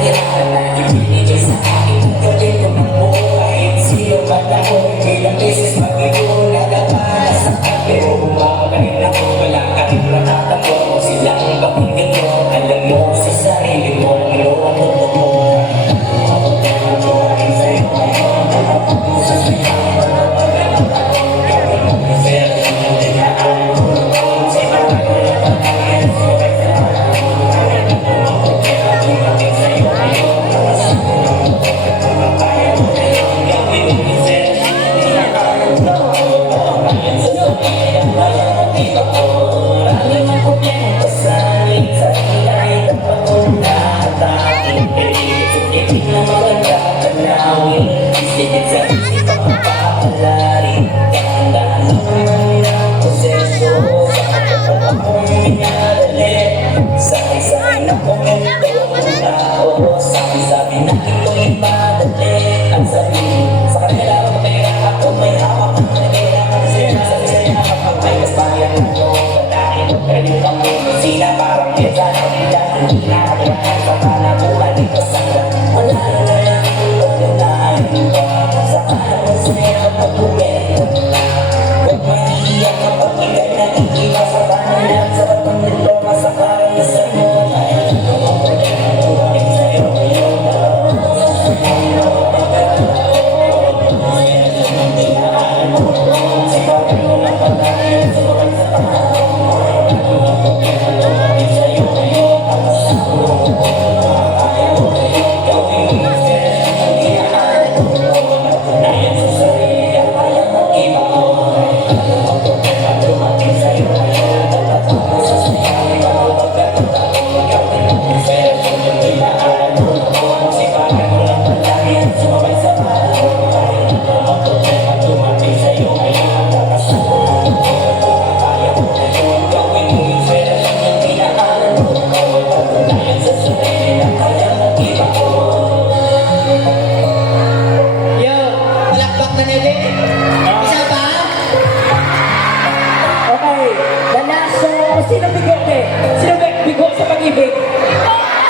tirahan na ibinigay sa akin ang gabi ko ng buhay. Sino ba ako? Ilang beses mag-iwan nagapala sa akin. Pero bumabalik ako, wala ka rin natatanggap mo silang pakinggan mo. Alam mo sa sarili mo, ano ang totoo mo. Ako pero buhay sa'yo ngayon. Sa sa'yo, sabi na ito'y madali. Ang sabi sa kanila mapera ako may hawak ang kanila. Kasi sabi kapag may kasbayan ako patakin o kaling kami sila parang pesa na nila. Hindi na kailangan sa panabuhan dito sa wala na lang pagdanahin ka sa kanan sa'yo pag-uwento na huwag maiiyak kapag ikay nakikita sa kanan sa batang nito masakaran na sa'yo. Sino bigo eh? Sino bigo sa pag-ibig?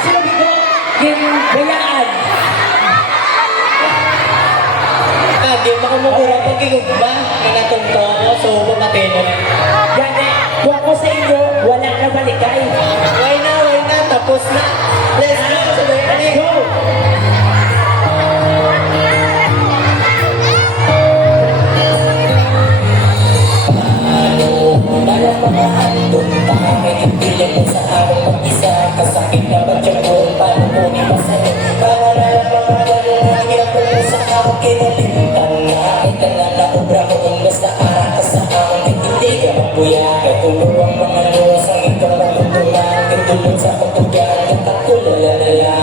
Sino bigo? Yung gayaan. Di ba kumukura pag igugba? Nanatungko ako, so bumatino. Yan eh, kung ako sa inyo, wala na balikay. Why na, tapos na. Let's go, Let's go! Para makahandong tayo bilang mo sa araw mag-isa. Kasakit na ba dyan ko? Paano mo ipasayo? Para lang mga galangin ako sa aking kinalimutan na ito na naubra ko kung basta araw ka sa akin. Hindi ka mabuya katulog ang mga luwas ang ikaw na lutulan. Katulog sa pagtugan at ako lalalala.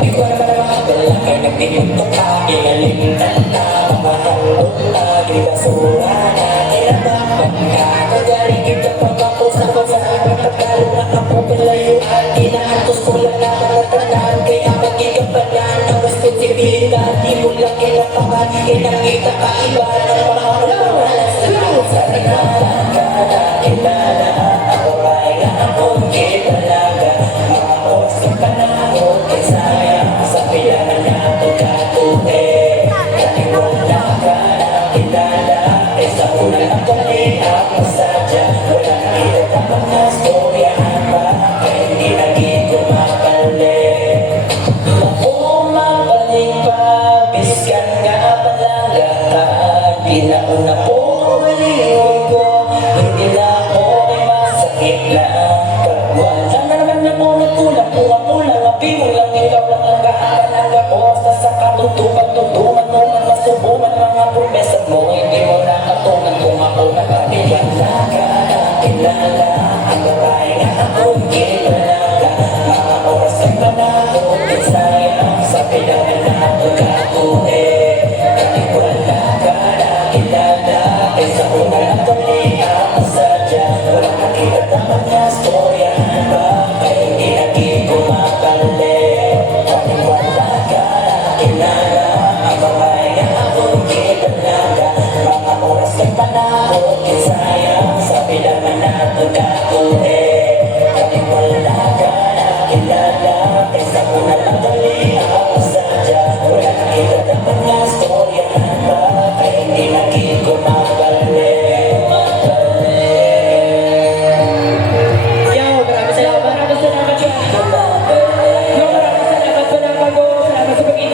Di ko naman ang mga galakay nagtinuto ka. Kinalimutan na mga handong tayo basura na tinabakan ka. Kagaling kita pag ako sa pagsasabi pagkalo na ako pilayuan. Inaantos ko lang na maratanan kaya magkikapalan ang responsibilidad. Di mo lang kinapakan, kinakita ka iba ng mga kalawalan sa ako sa nagkakala. Kilala ako ay akong kitalaga. Mga oras ng panahon ay sayang sa pilangan na pagkatuhe. Katiwala ka na kilala ay sa unang ako lihat masadya. Wala nakita ka mga storya pa kaya hindi naging kumabalik. Ako mabalik pa biskan nga palaga ka. Di na una po maliwag ko. Hindi na ako ay masakit lang. Wala na naman na po nagkulang. Kulang-kulang mapimong lang ikaw lang ang kaan. Ako sa katutupan tutuman mo man masubuman mga promesa mo. Hindi mo nakatungan kung ako nakapilala ka. Kilala ang babae nga akong kilala. Mga oras ay panahon ay sayang sa pilangan na pagkatuhe. Katiwala ka na kilala ay sa unang akong lihat masadya. Walang nakita na mga storya ba kaya hindi naging kumabalik. Katiwala ka na kilala ang babae nga akong kilala. Mga oras ay panahon ay sayang sa pilangan na pagkatuhe.